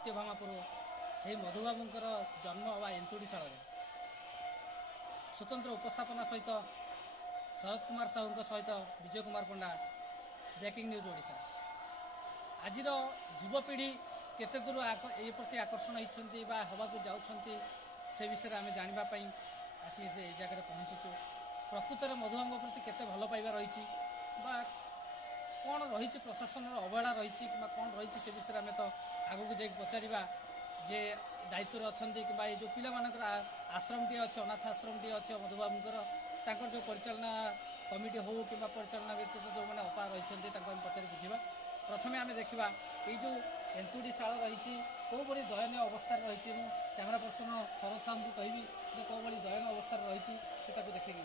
सत्यभामापुर से मधुबाबूंकर जन्म बा एंतुड़ीशाल स्वतंत्र उपस्थापना सहित शरद कुमार साहू सहित विजय कुमार पंडा ब्रेकिंग न्यूज ओडिशा। आज युवपीढ़ी केते दूर ए प्रति आकर्षण होती हवाक जाऊँगी से विषय आम जानापी आसी से जगह पहुँचीचु। प्रकृत में मधुबाबू प्रति केते भल पाइबा रही कौन रही प्रशासन अवहेला रही कि कौन रही से विषय आम तो आगू जा पचारा जे दायित्व अच्छा कि जो पिला आश्रम टी अच्छे अनाथ आश्रम टी अच्छे मधुबाबूंकर जो परिचालना कमिटी हो कि परिचालना व्यक्ति जो मैंने अपा रही पचारि बुझा। प्रथम आम देखा ये जो एंतुड़ीशाल रही कौ भाई दयनीय अवस्था रही कैमेरा पर्सन शरद साहू को कहबी जो कौ भाई दयनीय अवस्था रही से देखिए।